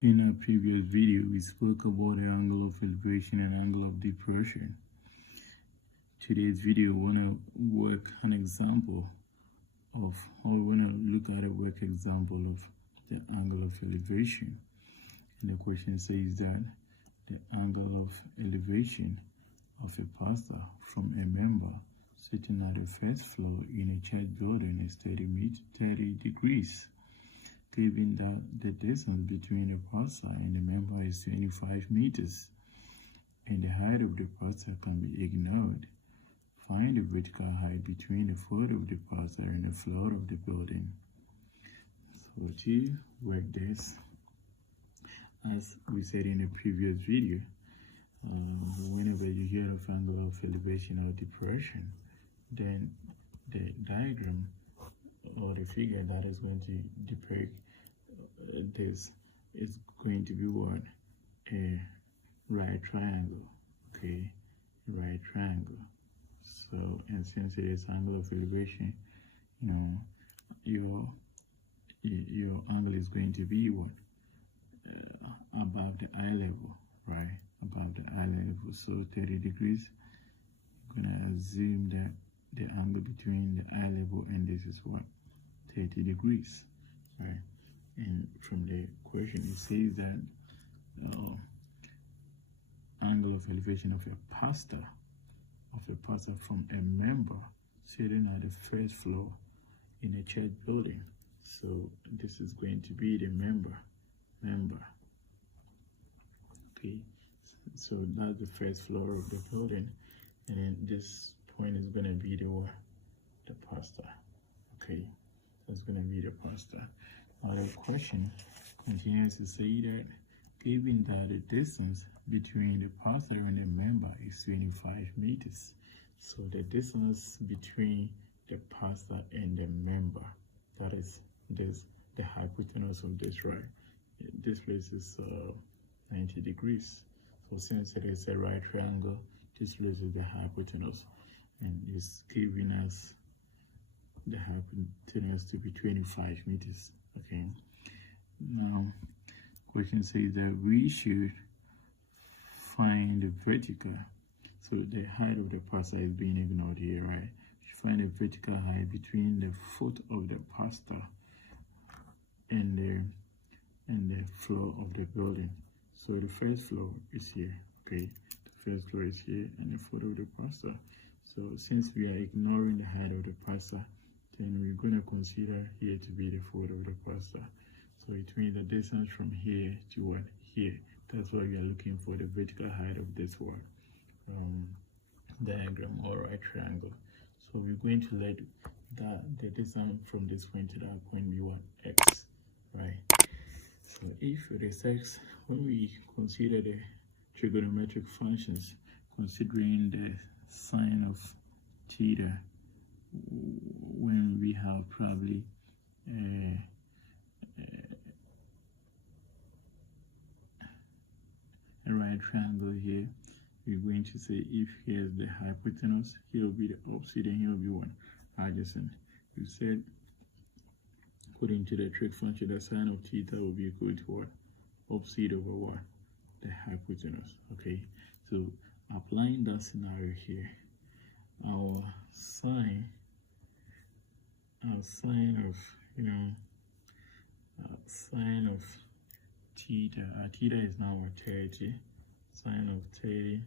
In our previous video, we spoke about the angle of elevation and angle of depression. Today's video, we want to work an example of, or we want to look at a work example of the angle of elevation. And the question says that the angle of elevation of a pastor from a member sitting at the first floor in a church building is 30 degrees. Given that the distance between the pastor and the member is 25 meters, and the height of the pastor can be ignored, find the vertical height between the foot of the pastor and the floor of the building. So to work this, as we said in the previous video, whenever you hear of angle of elevation or depression, then the diagram or the figure that is going to depict this is going to be what? A right triangle. Okay, right triangle. So, and since it is angle of elevation, your angle is going to be what? Above the eye level, right? Above the eye level. So 30 degrees. I'm gonna assume that the angle between the eye level and this is what? 30 degrees, right? And from the question, it says that angle of elevation of a pastor from a member sitting at the first floor in a church building. So this is going to be the member. Okay, so that's the first floor of the building, and then this point is going to be the pastor. Okay, that's going to be the pastor. Now the question continues to say that given that the distance between the pastor and the member is 25 meters, so the distance between the pastor and the member, that is the hypotenuse of this, right? This place is 90 degrees. So since it is a right triangle, this place is the hypotenuse, and it's giving us the hypotenuse to be 25 meters. Okay, now question says that we should find the vertical. So the height of the pastor is being ignored here, right? We should find the vertical height between the foot of the pastor and the floor of the building. So the first floor is here. Okay, the first floor is here, and the foot of the pastor. So since we are ignoring the height of the pastor, then we're going to consider here to be the foot of the pastor. So it means the distance from here to what? Here. That's why we are looking for the vertical height of this one diagram or right triangle. So we're going to let the distance from this point to that point be what? X, right? So if it is X, when we consider the trigonometric functions, considering the sine of theta, when we have probably a right triangle here, we're going to say if here's the hypotenuse, here will be the opposite, and here will be one adjacent. We said according to the trig function, the sine of theta will be equal to what? Opposite over what? The hypotenuse. Okay, so applying that scenario here, our sine of sine of theta, theta is now 30. Sine of 30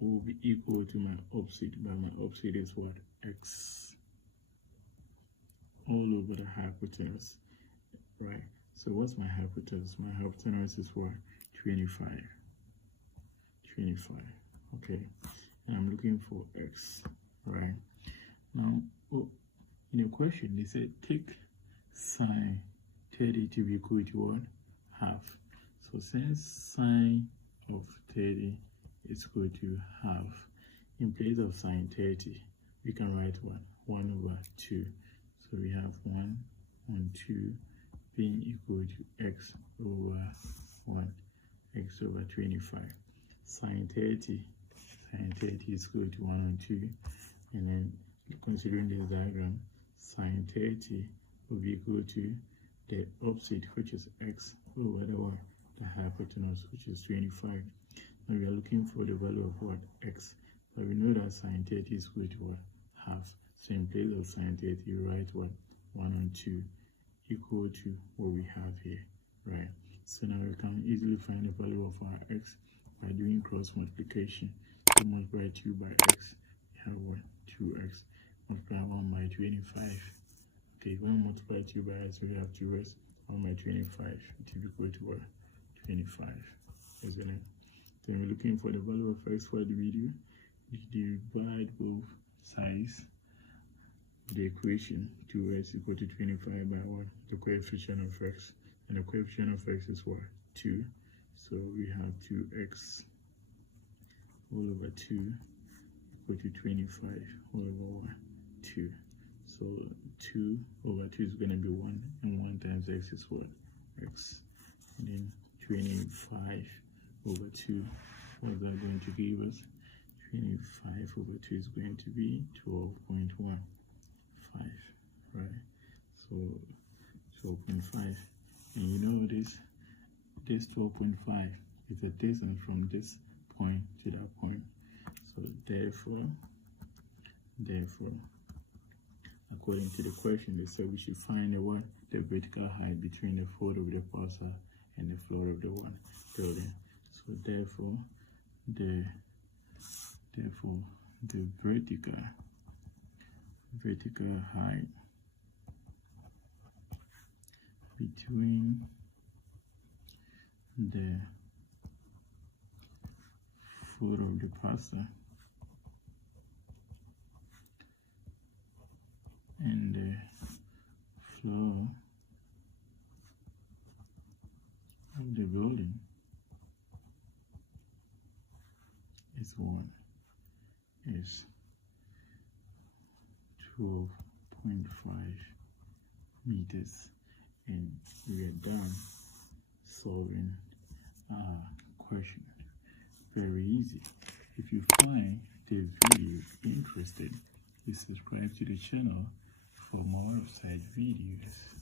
will be equal to my opposite, but my opposite is what? X, all over the hypotenuse, right? So what's my hypotenuse? My hypotenuse is what? 25. Okay, and I'm looking for X, right? Now, in the question, they said take sine 30 to be equal to what? Half. So since sine of 30 is equal to half, in place of sine 30, we can write what? 1 over 2. So we have 1 on 2 being equal to X over 1, X over 25. Sine 30 is equal to 1 on 2, and then considering this diagram, sine 30 will be equal to the opposite, which is X over the hypotenuse, which is 25. Now we are looking for the value of what? X. But we know that sine 30 is equal to what? Half. So in place of sine 30, you write what? 1 on 2 equal to what we have here, right? So now we can easily find the value of our x by doing cross multiplication. So multiply 2 by x, we have what? 2x. Multiply 1 by 25. Okay, when we multiply 2 by x, we have 2x. 1 by 25, it is equal to what? 25, isn't it? Then we're looking for the value of x for the video. We divide both sides of the equation. 2x equal to 25 by what? The coefficient of x. And the coefficient of x is what? 2. So we have 2x all over 2 equal to 25 all over what? 2. So 2 over 2 is going to be 1, and 1 times x is what? X. And then 25 over 2, what is that going to give us? 25 over 2 is going to be 12.15, right? So 12.5. And you know this 12.5 is the distance from this point to that point. So therefore, according to the question, they said we should find the vertical height between the foot of the pulsar and the floor of the building. So therefore, the vertical height between the foot of the pulsar and the floor of the building is 12.5 meters, and we are done solving our question. Very easy. If you find the video interesting, please subscribe to the channel for more of such videos.